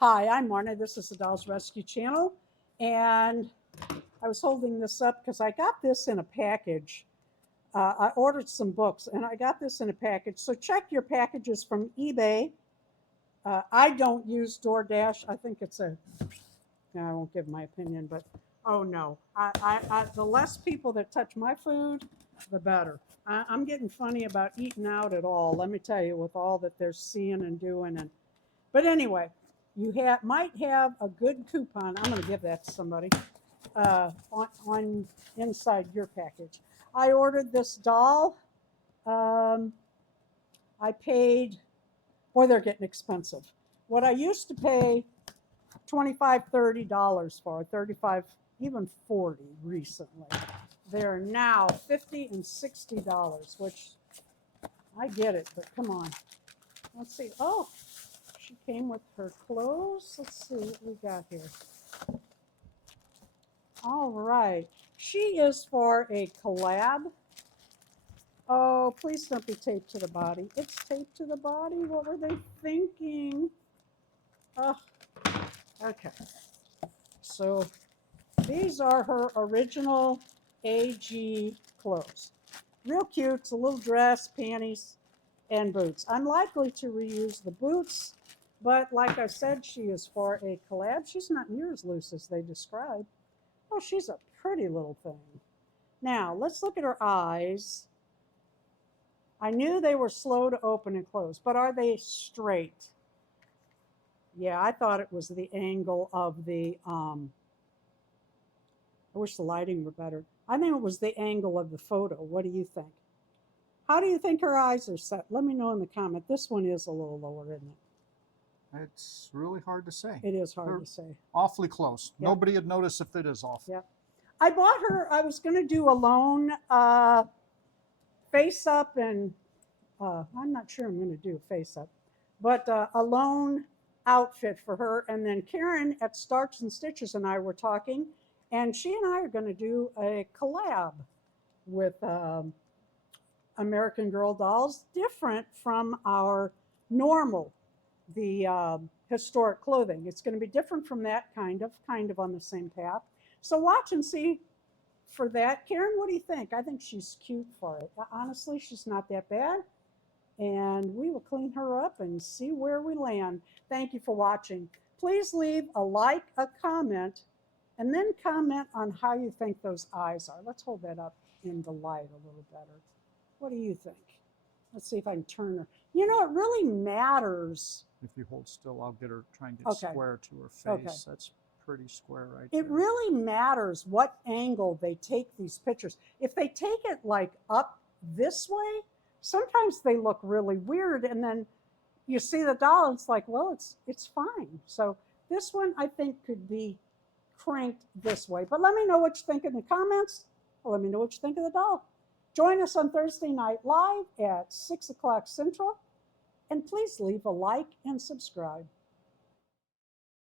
Hi, I'm Marna. This is the Dolls Rescue Channel. And I was holding this up because I got this in a package. I ordered some books and I got this in a package. So check your packages from eBay. I don't use DoorDash. I think it's I won't give my opinion, but oh no. The less people that touch my food, the better. I'm getting funny about eating out at all. Let me tell you, with all that they're seeing and doing. But anyway, you might have a good coupon. I'm going to give that to somebody on inside your package. I ordered this doll. Um, I paid, boy, they're getting expensive. What I used to pay $25, $30 for, 35, even 40 recently. They're now $50 and $60, which I get it, but come on. Let's see. Oh, she came with her clothes. Let's see what we got here. All right. She is for a collab. Oh, please don't be taped to the body. It's taped to the body. What were they thinking? Oh, okay. So these are her original AG clothes. Real cute. It's a little dress, panties, and boots. I'm likely to reuse the boots, but like I said, she is for a collab. She's not near as loose as they describe. Oh, she's a pretty little thing. Now, let's look at her eyes. I knew they were slow to open and close, but are they straight? Yeah, I thought it was the angle of the, I wish the lighting were better. I think it was the angle of the photo. What do you think? How do you think her eyes are set? Let me know in the comment. This one is a little lower, isn't it? It's really hard to say. It is hard They're to say. awfully close. Yep. Nobody would notice if it is off. Yep. I bought her, I was going to do alone face up and I'm not sure I'm going to do a face up, but a lone outfit for her. And then Karen at Starts and Stitches and I were talking, and she and I are going to do a collab with American Girl dolls, different from our normal, the historic clothing. It's going to be different from that kind of on the same path. So watch and see for that. Karen, what do you think? I think she's cute for it. Honestly, she's not that bad. And we will clean her up and see where we land. Thank you for watching. Please leave a like, a comment, and then comment on how you think those eyes are. Let's hold that up in the light a little better. What do you think? Let's see if I can turn her. You know, it really matters. If you hold still, I'll get her, try and get square to her face. Okay. That's pretty square right there. It really matters what angle they take these pictures. If they take it like up this way, sometimes they look really weird, and then you see the doll, and it's like, well, it's fine. So this one I think could be cranked this way. But let me know what you think in the comments. Or let me know what you think of the doll. Join us on Thursday Night Live at 6 o'clock Central, and please leave a like and subscribe.